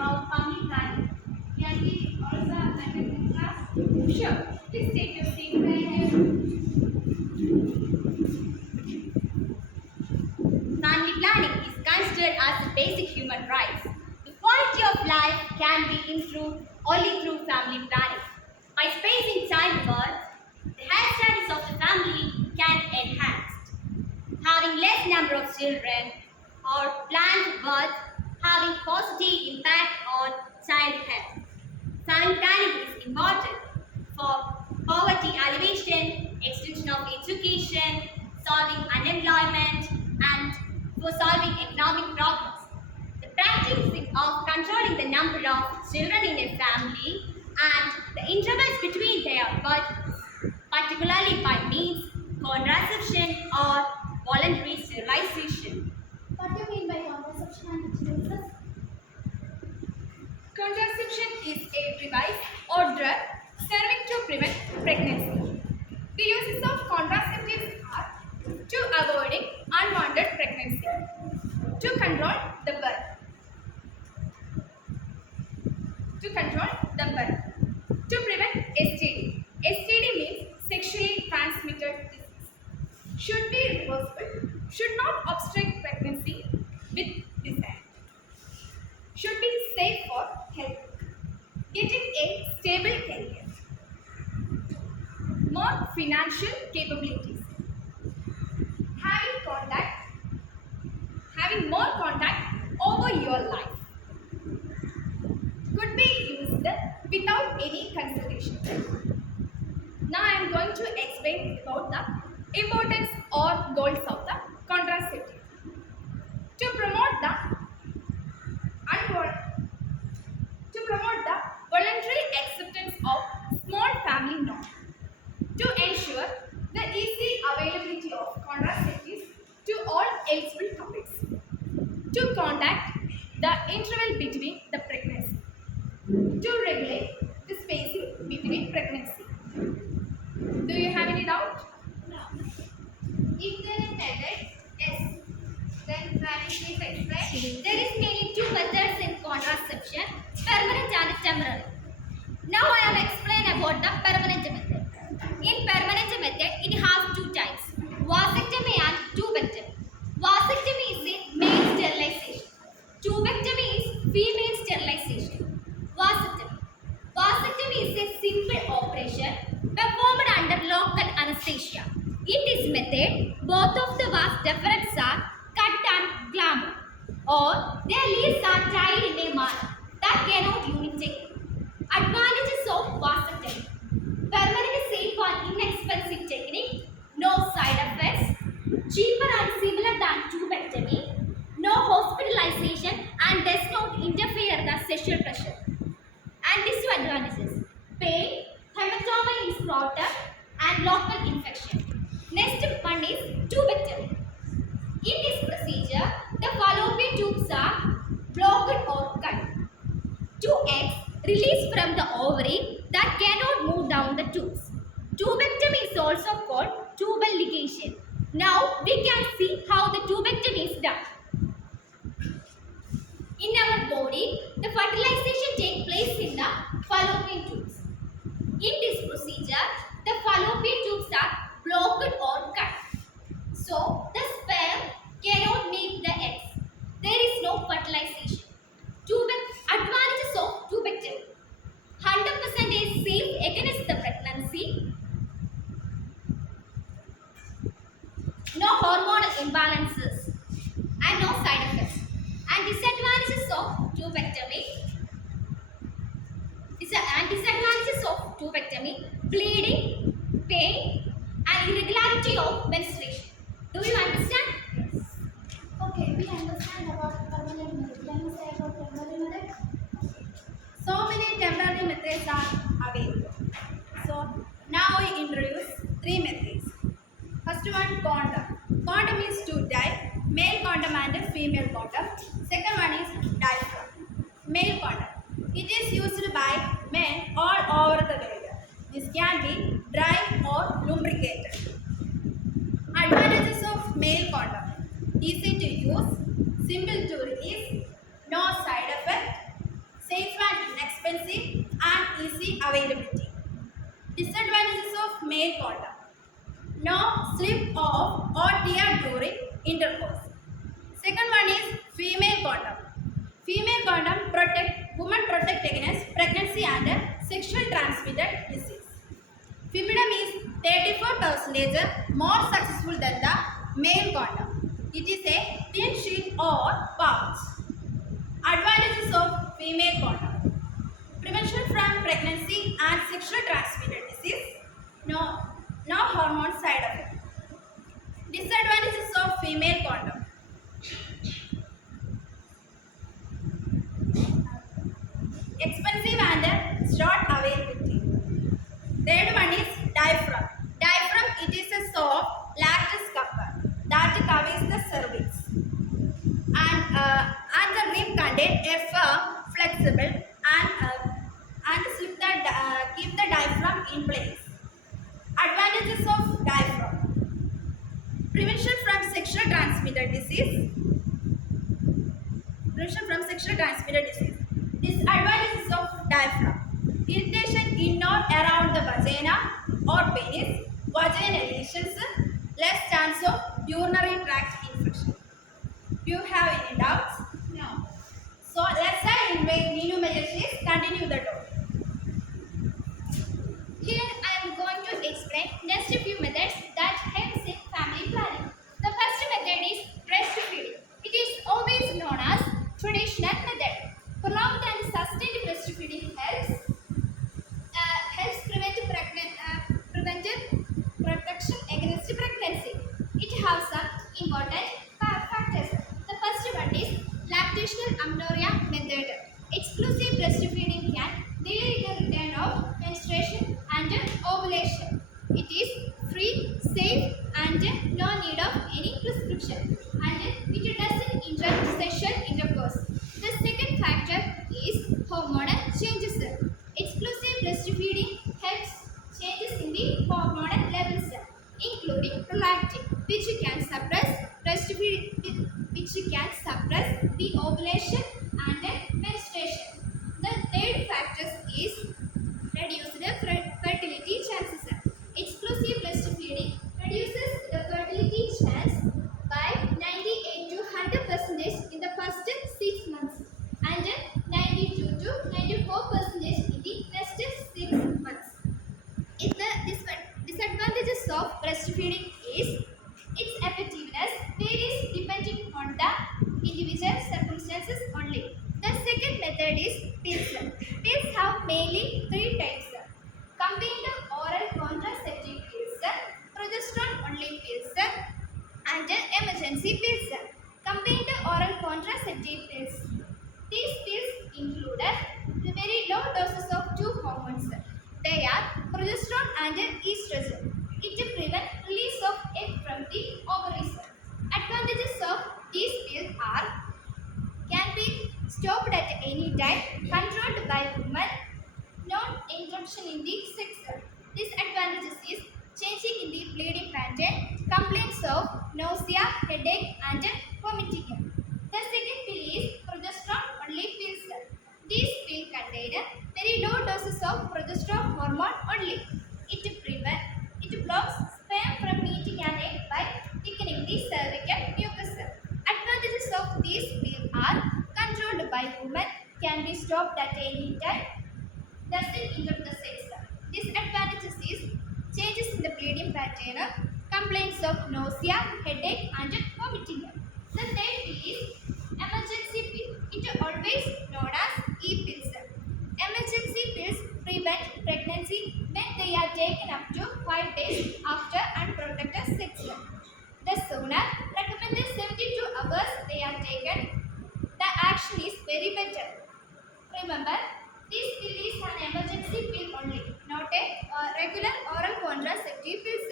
about family planning. Can we also attend the class? Sure. Please take your seat right here. Family planning is considered as a basic human right. The quality of life can be improved only through family planning. By spacing childbirth, the health status of the family can enhance. Having less number of children or planned birth having positive impact on child health. Family planning is important for poverty alleviation, extension of education, solving unemployment, and for solving economic problems. The practicing of controlling the number of children in a family and the intervals between their births, particularly by means contraception or voluntary sterilization. What do you mean by contraception and sterilization? Contraception is a device or drug serving to prevent pregnancy. The uses of contraceptives are to avoiding unwanted pregnancy, to control the birth, to prevent STD. STD means sexually transmitted disease. Should be reversible, should not obstruct pregnancy with desire. Should be safe for health. Getting a stable career. More financial capabilities. Having more contact over your life. Could be used without any consultation. Now I am going to explain about the importance or goals of the contraceptive. To promote the voluntary acceptance of small family norm. To ensure the easy availability of contraceptives to all eligible couples. To contact the interval between the pregnancy. To regulate the spacing between pregnancy. Do you have any doubt? No. If there is method, yes. Then planning please explain. There is mainly two methods in contraception, permanent and temporary. Now I am explain about the permanent method. In permanent method, it has two types, vasectomy and tubectomy. Vasectomy is a male sterilization. Tubectomy is female sterilization. Vasectomy is a simple operation performed under local anesthesia. In this method, both of the vas deferens are cut and clamped, or their leads are tied in a manner that cannot unitate. Advantages of vasectomy. Permanent, safe and inexpensive technique, no side effects, cheaper and similar than tubectomy, no hospitalization and does not interfere the sexual pressure. And disadvantages, pain, hematoma in scrotum and local infection. Next one is tubectomy. In this procedure, the fallopian tubes are blocked or cut. Two eggs released from the ovary that cannot move down the tubes. Tubectomy is also called tubal ligation. Now we can see how the tubectomy is done. In our body, the fertilization takes place in the fallopian tubes. In this procedure, the fallopian tubes are blocked or cut. So, the sperm cannot meet the eggs. There is no fertilization. Advantages of tubectomy. 100% safe against the pregnancy. No hormonal imbalances and no side effects. And disadvantages of tubectomy, bleeding, pain, and irregularity of menstruation. Do you understand? Yes. Okay, we understand about permanent method. Can you say about temporary method? So many temporary methods are available. So now I introduce three methods. First one, condom. Condom is to tie, male condom and female condom. Second one is diaphragm, male condom. It is used by men all over the world. This can be dry or lubricated. Advantages of male condom. Easy to use, simple to release, no side effect, availability. Disadvantages of male condom. No slip off or tear during intercourse. Second one is female condom. Female condom protect against pregnancy and sexual transmitted disease. Femidom is 34% more successful than the male condom. It is a thin sheet or pouch. Advantages of female condom. Prevention from pregnancy and sexual transmitted disease. No hormone side effect. Disadvantages of female condom. Expensive and short availability. Third one is diaphragm. Diaphragm, it is a soft lattice cover that covers the cervix, and the rim contain a firm, flexible, and keep the diaphragm in place. Advantages of diaphragm: prevention from sexual transmitted disease. Prevention from sexual transmitted disease. Disadvantages of diaphragm: irritation in or around the vagina or penis, vaginal lesions, less chance of urinary tract infection. Do you have any doubts? No. So let's say enumeration. Continue the talk. Here I am going to explain next few methods that helps in family planning. The first method is breastfeeding. It is always known as traditional method. Prolonged and sustained breastfeeding helps prevent protection against pregnancy. It has some important factors. The first one is lactational amenorrhea method. Exclusive breastfeeding can delay the return of menstruation and ovulation. It is free, safe, and no need of any prescription. And it doesn't interrupt sexual intercourse. The second factor is hormonal changes. Exclusive breastfeeding helps changes in the hormonal levels, including prolactin, which can suppress the ovulation and menstruation. The third factor is reduced fertility chances. Exclusive breastfeeding reduces the fertility chance by 98 to 100% in the first 6 months and 92 to 94% in the next 6 months. If the disadvantages of breastfeeding is its effectiveness varies depending on the individual circumstances only. The second method is pills. Pills have mainly 3 types: combined oral contraceptive pills, progesterone only pills, and emergency pills. Combined oral contraceptive pills. These pills include very low doses of 2 hormones. They are progesterone and estrogen. It prevents release of egg from the ovaries. Advantages of these pills are: can be stopped at any time, controlled by women, non-interruption in the sex. Disadvantages is changing in the bleeding pattern, complaints of nausea, headache, and vomiting. The second pill is progesterone only pills. These pills contain very low doses of progesterone hormone only. It blocks sperm from meeting an egg by thickening the cervical mucus. Advantages of these pills are controlled by women, can be stopped at any time, doesn't interrupt the sex. Disadvantages is changes in the bleeding pattern, complaints of nausea, headache, and vomiting. The third pill is emergency pill. It is always known as e-pills. Emergency pills prevent pregnancy when they are taken up to 5 days after unprotected sex. The sooner, recommended 72 hours they are taken, the action is very better. Remember, this pill is an emergency pill only, not a regular oral contraceptive pills.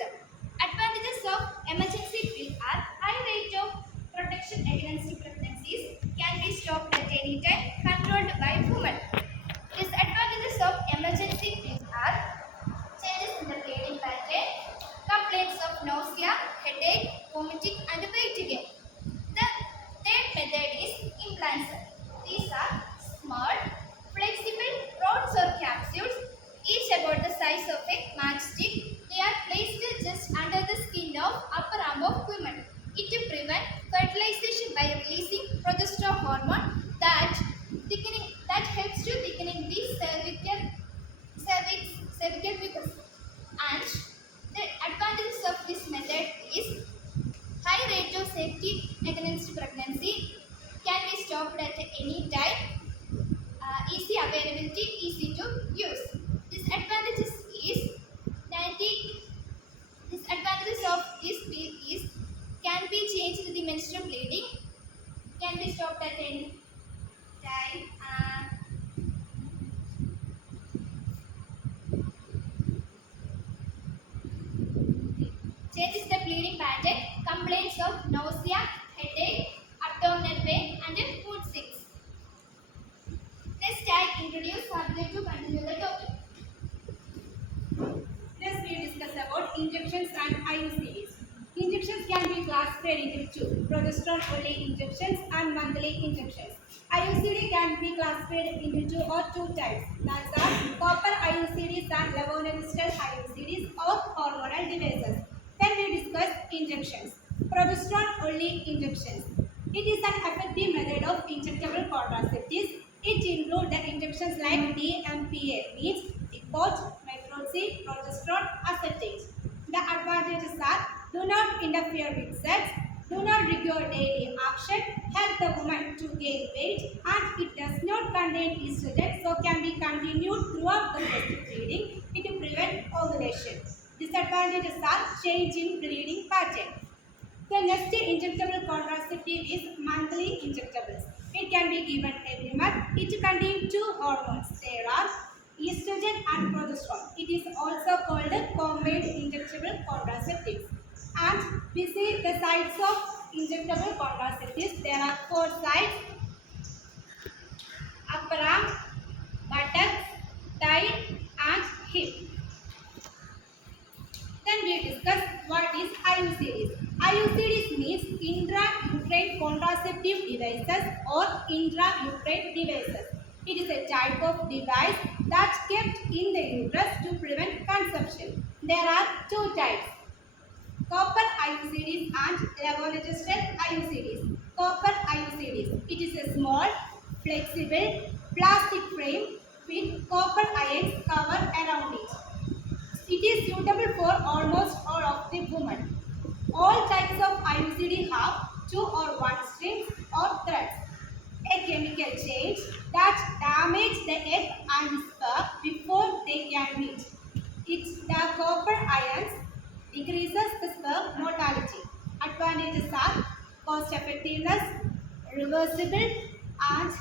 Advantages of emergency pill are high rate of protection against pregnancies, can be stopped at any time, controlled by women. Disadvantages of emergency pills are changes in the bleeding pattern, complaints of nausea, headache, vomiting, and weight gain. The third method is implants. These are small, flexible rods or capsules, delicate because. And the advantages of this method is high rate of safety against pregnancy, can be stopped at any time, easy availability, easy to use. Disadvantages is 90. Disadvantages of this pill is can be changed the menstrual bleeding, can be stopped at any time. Changes the bleeding pattern, complaints of nausea, headache, abdominal pain, and food sickness. Next, I introduce Fabio to continue the topic. Next we discuss about injections and IUCDs. Injections can be classified into two, progesterone only injections and monthly injections. IUCD can be classified into two types, that are copper IUCDs and levonorgestrel IUCDs or hormonal devices. Then we discuss injections. Progesterone only injections. It is an effective method of injectable contraceptives. It includes the injections like DMPA, means depot, microxy, progesterone, acetate. The advantages are do not interfere with sex, do not require daily action, help the woman to gain weight, and it does not contain estrogen, so can be continued throughout the breastfeeding. It prevents ovulation. Disadvantages are change in bleeding pattern. The next injectable contraceptive is monthly injectables. It can be given every month. It contains two hormones. There are estrogen and progesterone. It is also called a combined injectable contraceptives. And we see the sides of injectable contraceptives. There are four sides: upper arm, buttocks, thigh, and hip. Then we discuss what is IUCDs. IUCDs means intrauterine contraceptive devices or intrauterine devices. It is a type of device that's kept in the uterus to prevent conception. There are two types: copper IUCDs and levonorgestrel IUCDs. Copper IUCDs. It is a small, flexible plastic frame with copper ions covered around it. It is suitable for almost all of the women. All types of IUCD have two or one strings or threads. A chemical change that damages the egg and sperm before they can meet. The copper ions decreases the sperm mortality. Advantages are cost effectiveness, reversible, and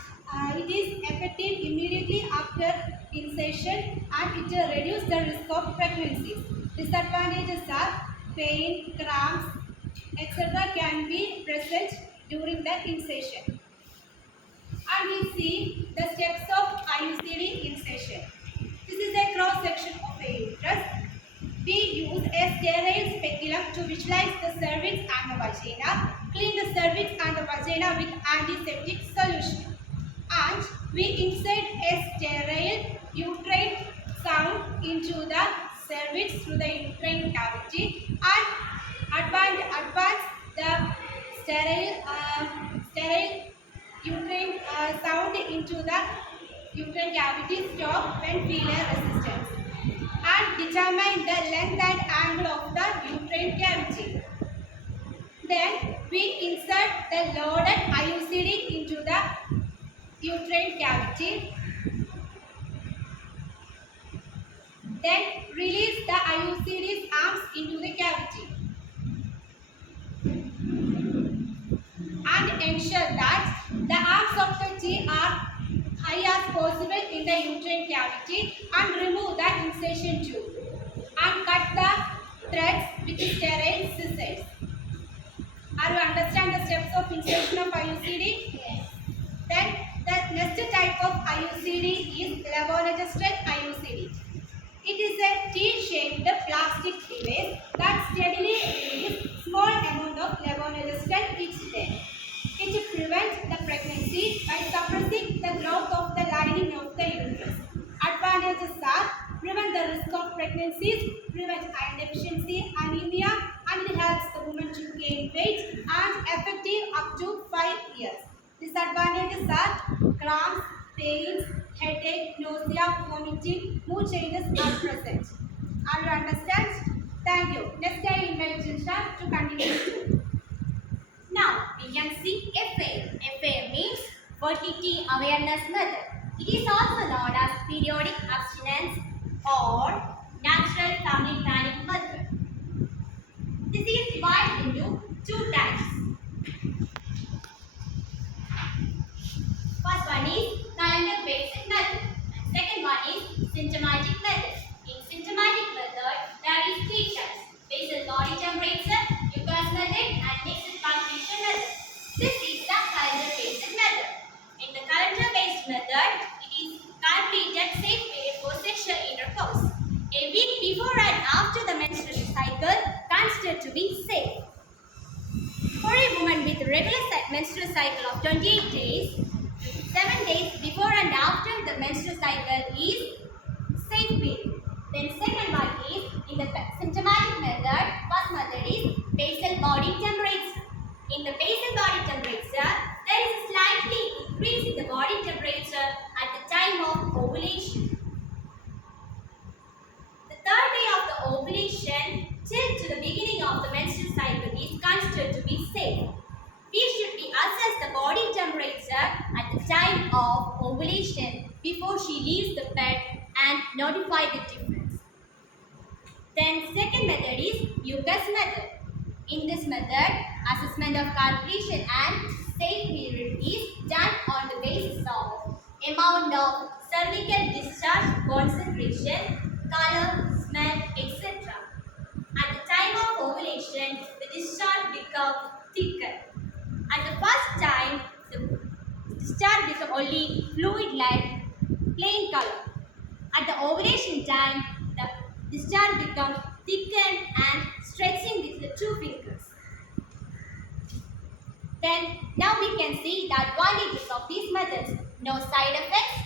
it is effective immediately after insertion, and it reduces the risk of pregnancy. Disadvantages are pain, cramps, etc. can be present during the insertion. And we see the steps of IUCD insertion. This is a cross section of a uterus. We use a sterile speculum to visualize the cervix and the vagina. Clean the cervix and the vagina with antiseptic solution. And we insert a sterile uterine sound into the cervix through the uterine cavity and advance the sterile uterine sound into the uterine cavity. Stop when failure resistance and determine the length and angle of the uterine cavity. Then we insert the loaded IUCD into the uterine cavity. Then release the IUCD's arms into the cavity. And ensure that the arms of the T are high as possible in the uterine cavity and remove the insertion tube. And cut the threads with sterile scissors. Are you understand the steps of insertion of IUCD? Yes. Then the next type of IUCD is levonorgestrel IUCD. It is a T-shaped plastic device that steadily releases small amount of levonorgestrel each day. It prevents the pregnancy by suppressing the growth of the lining of the uterus. Advantages are prevent the risk of pregnancies, prevent iron deficiency, anemia, and it helps the woman to gain weight and effective up to 5 years. Disadvantages are cramps, pains, headache, headache, nausea, vomiting, mood changes are present. Are you understand? Thank you. Next I invite Jinsha to continue. Now we can see FA. FA means fertility awareness method. It is also known as periodic abstinence or natural family planning method. This is divided into two types. First one is calendar based method and second one is symptomatic method. In symptomatic method, there is three types: basal body temperature, Lucas method and mixed calculation method. This is the calendar based method. In the calendar based method, it is calculated safe period for sexual intercourse. A week before and after the menstrual cycle considered to be safe. For a woman with regular menstrual cycle of 28 days, 7 days before and after the menstrual cycle is safe period. Then second one is in the symptomatic method. First method is basal body temperature. In the basal body temperature, there is a slightly increase in the body temperature at the time of ovulation. The third day of the ovulation till to the beginning of the menstrual cycle is considered to be safe. We should be assess the body temperature at the time of ovulation before she leaves the bed and notify the difference. Then second method is Lucas method. In this method, assessment of calculation and safe period is done on the basis of amount of cervical discharge, concentration, color, smell, etc. At the time of ovulation, the discharge becomes thicker. At the first time, the discharge becomes only fluid-like, plain color. At the ovulation time, the discharge becomes thickened and stretching with the two fingers. Then, now we can see the advantages of these methods. No side effects,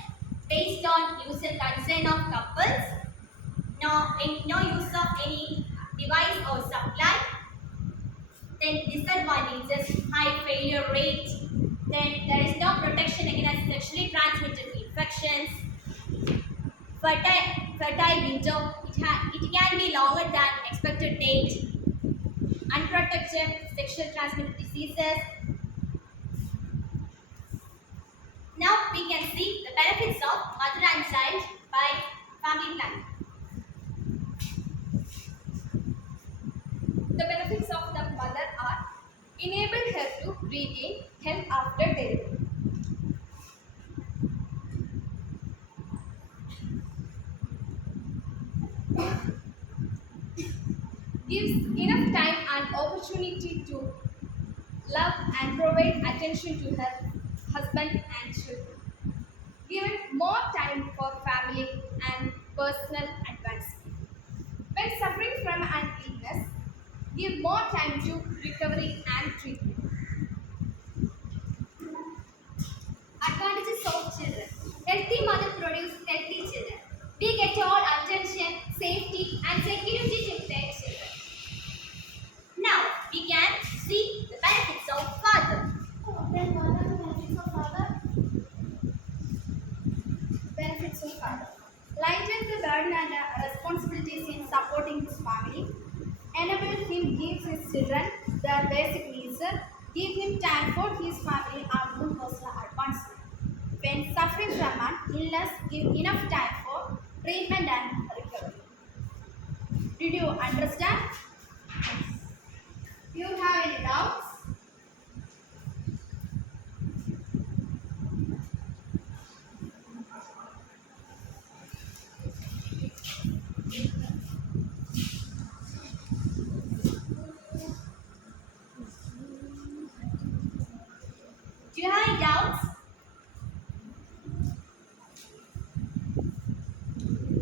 based on user consent of couples, no use of any device or supply. Then disadvantages, high failure rate. Then there is no protection against sexually transmitted infections. Fertile window, it can be longer than expected date. Unprotected sexual transmitted diseases. Now we can see the benefits of mother and child by family planning. The benefits of the mother are enable her to regain health after delivery. Gives enough time and opportunity to love and provide attention to her husband and children. Given more time for family and personal advancement. When suffering from an illness, give more time to recovery and treatment. Advantages of children. Healthy mother produces healthy children. We get all attention, safety and security to their children. Now we can see the benefits of father. Then what are the benefits of father? Benefits of father. Lighten the burden and responsibilities in supporting his family. Enable him gives his children their basic needs. Give him time for his family and own personal advancement. When suffering from an illness, give enough time for treatment and recovery. Did you understand? Do you have any doubts? Do you have any doubts?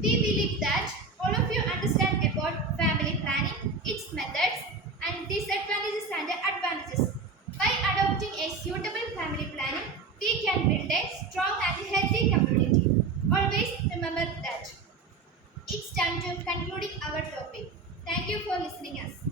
We believe that all of you understand about family planning, its methods, and disadvantages and advantages. By adopting a suitable family planning, we can build a strong and healthy community. Always remember that. It's time to concluding our topic. Thank you for listening us.